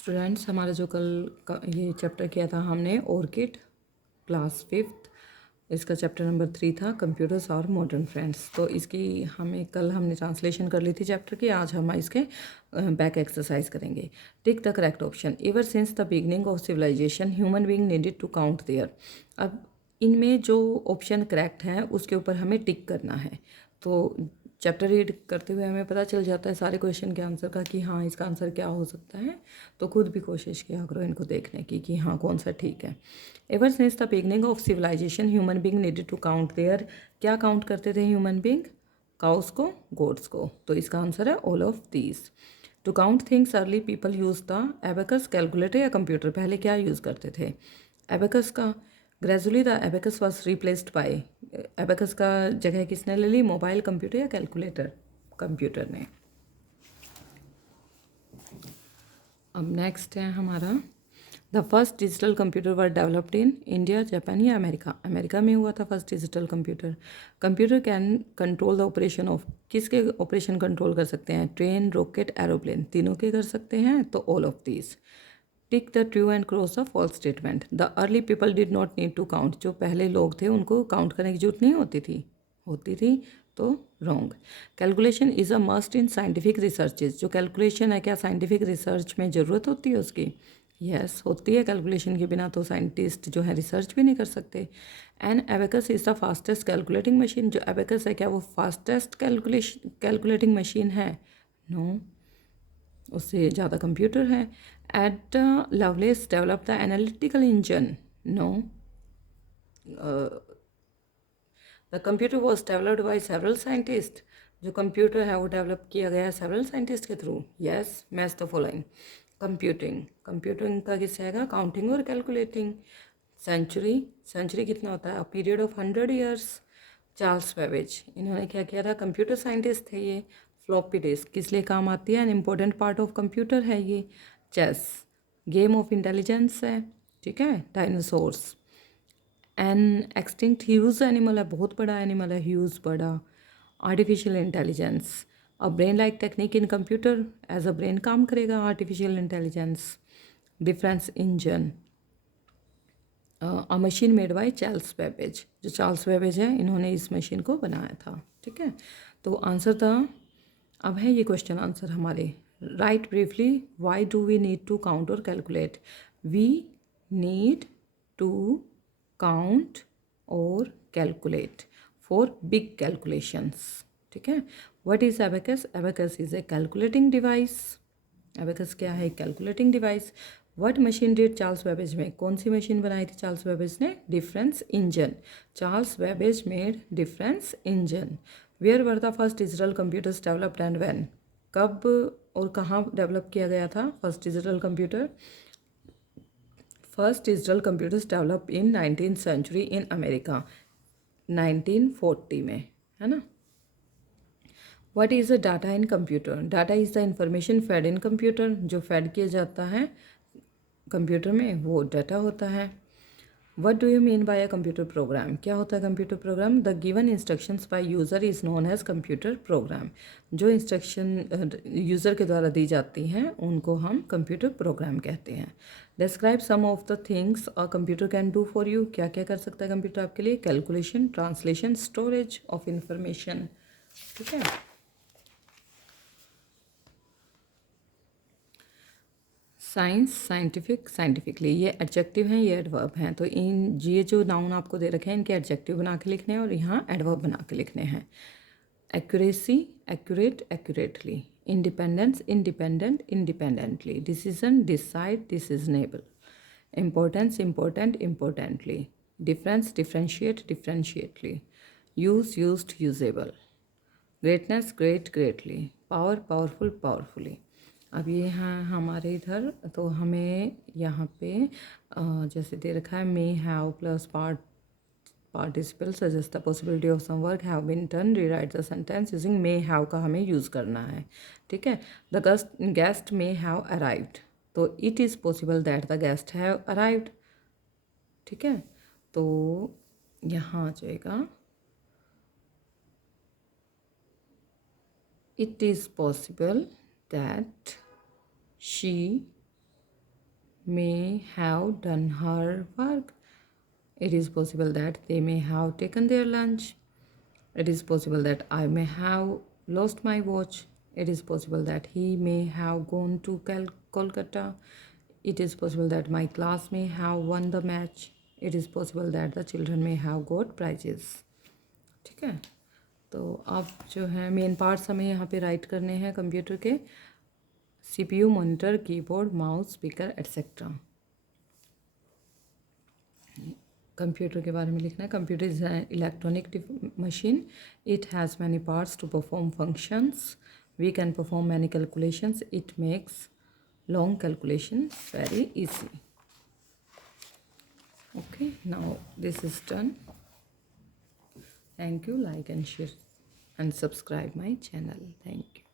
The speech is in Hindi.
स्टूडेंट्स, हमारा जो कल का ये चैप्टर किया था हमने ऑर्किड क्लास 5th, इसका चैप्टर नंबर 3 था कंप्यूटर्स और मॉडर्न फ्रेंड्स। तो इसकी हमने ट्रांसलेशन कर ली थी चैप्टर की। आज हम इसके बैक एक्सरसाइज करेंगे। Tick the correct option. Ever since the beginning of civilization human being needed to count there. अब इनमें जो ऑप्शन करेक्ट है उसके ऊपर हमें टिक करना है। तो चैप्टर रीड करते हुए हमें पता चल जाता है सारे क्वेश्चन के आंसर का कि हाँ इसका आंसर क्या हो सकता है। तो खुद भी कोशिश किया करो इनको देखने की कि हाँ कौन सा ठीक है। Ever since the beginning of civilization human being needed to count there. क्या काउंट करते थे ह्यूमन बींग? काउस को, गोड्स को। तो इसका आंसर है all of these. To count things early people use the abacus, calculator या कंप्यूटर। पहले क्या यूज़ करते थे? एबेकस का। Gradually the abacus was replaced by. Abacus का जगह किसने ले ली? मोबाइल, कंप्यूटर या कैलकुलेटर? कंप्यूटर ने। अब नेक्स्ट है हमारा the first digital computer were developed in India, Japan या अमेरिका। अमेरिका में हुआ था first digital computer. Computer can control the operation of. किसके ऑपरेशन कंट्रोल कर सकते हैं? Train, rocket, aeroplane. तीनों के कर सकते हैं। तो all of these. Tick the true and cross the false statement. The early people did not need to count. जो पहले लोग थे उनको काउंट करने की जरूरत नहीं होती थी। तो wrong. Calculation is a must in scientific researches. जो कैलकुलेशन है क्या साइंटिफिक रिसर्च में ज़रूरत होती है उसकी? यस, होती है। कैलकुलेशन के बिना तो साइंटिस्ट जो है रिसर्च भी नहीं कर सकते। And abacus is the fastest calculating machine. जो एबेकस है क्या वो फास्टेस्ट कैलकुलेटिंग मशीन है? नो, उससे ज़्यादा कंप्यूटर है। Ada Lovelace develop the analytical engine. No, the computer was developed by several scientist. जो कंप्यूटर है वो डेवलप किया गया है सेवरल साइंटिस्ट के थ्रू। Yes, match the following. Computing, computing का किससे आएगा? काउंटिंग और कैलकुलेटिंग। सेंचुरी, सेंचुरी कितना होता है? A period of 100 years. Charles Babbage, इन्होंने क्या किया था? कंप्यूटर साइंटिस्ट थे ये। फ्लॉपी डिस्क किस लिए काम आती है? An important part of computer है ये। चेस, गेम ऑफ इंटेलिजेंस है। ठीक है। Dinosaurs, an extinct huge animal है, बहुत बड़ा एनिमल है, ह्यूज बड़ा। Artificial intelligence, a brain like technique in computer. As a brain काम करेगा artificial intelligence. Difference engine, a machine made by Charles Babbage. जो चार्ल्स बेबेज है इन्होंने इस मशीन को बनाया था। ठीक है। तो आंसर था। अब है ये क्वेश्चन आंसर हमारे। Write briefly why do we need to count और calculate. We need to count और कैलकुलेट फॉर बिग कैलकुलेशंस। ठीक है। What is abacus? Abacus is a calculating device. Abacus क्या है? Calculating device. What machine did Charles Babbage make? कौन सी मशीन बनाई थी चार्ल्स बेबेज ने? Difference engine. Charles Babbage made difference engine. Where were the first digital computers developed and when? कब और कहाँ डेवलप किया गया था first digital computer? First digital computers develop in 19th century in America, 1940 में, है ना। What is a data in computer? Data is the information fed in computer. जो फेड किया जाता है कंप्यूटर में वो डाटा होता है। What do you mean by a computer program? क्या होता है computer program? The given instructions by user is known as computer program. जो इंस्ट्रक्शन यूज़र के द्वारा दी जाती हैं उनको हम कंप्यूटर प्रोग्राम कहते हैं। Describe some of the things a computer can do for you. क्या क्या कर सकता है कंप्यूटर आपके लिए? Calculation, translation, storage of information. ठीक है। साइंस, साइंटिफिक, साइंटिफिकली, ये एडजेक्टिव हैं, ये एडवर्ब हैं। तो इन ये जो नाउन आपको दे रखे हैं इनके एडजेक्टिव बना के लिखने हैं और यहाँ एडवर्ब बना के लिखने हैं। Accuracy, accurate, accurately. Independence, independent, independently. Decision, decide, decisionable. Importance, important, importantly. Difference, differentiate, differentiately. Use, used, usable. Greatness, great, greatly. Power, powerful, powerfully. अब ये हैं हमारे इधर। तो हमें यहाँ पे जैसे दे रखा है may have plus participle suggest the possibility of some work have been done, rewrite the sentence using may have का हमें यूज़ करना है। ठीक है। The guest may have arrived, तो it is possible that the guest have arrived. ठीक है। तो यहाँ आ जाएगा it is possible that she may have done her work. It is possible that they may have taken their lunch. It is possible that I may have lost my watch. It is possible that he may have gone to Kolkata. It is possible that my class may have won the match. It is possible that the children may have got prizes. ठीक है, तो अब जो है मेन पार्ट्स हमें यहाँ पे राइट करने हैं कंप्यूटर के, CPU, monitor, keyboard, mouse, speaker etcetera. Computer के बारे में लिखना है। Computer is an electronic machine, it has many parts to perform functions, we can perform many calculations, it makes long calculations very easy. Okay, now this is done. Thank you. Like and share and subscribe my channel. Thank you.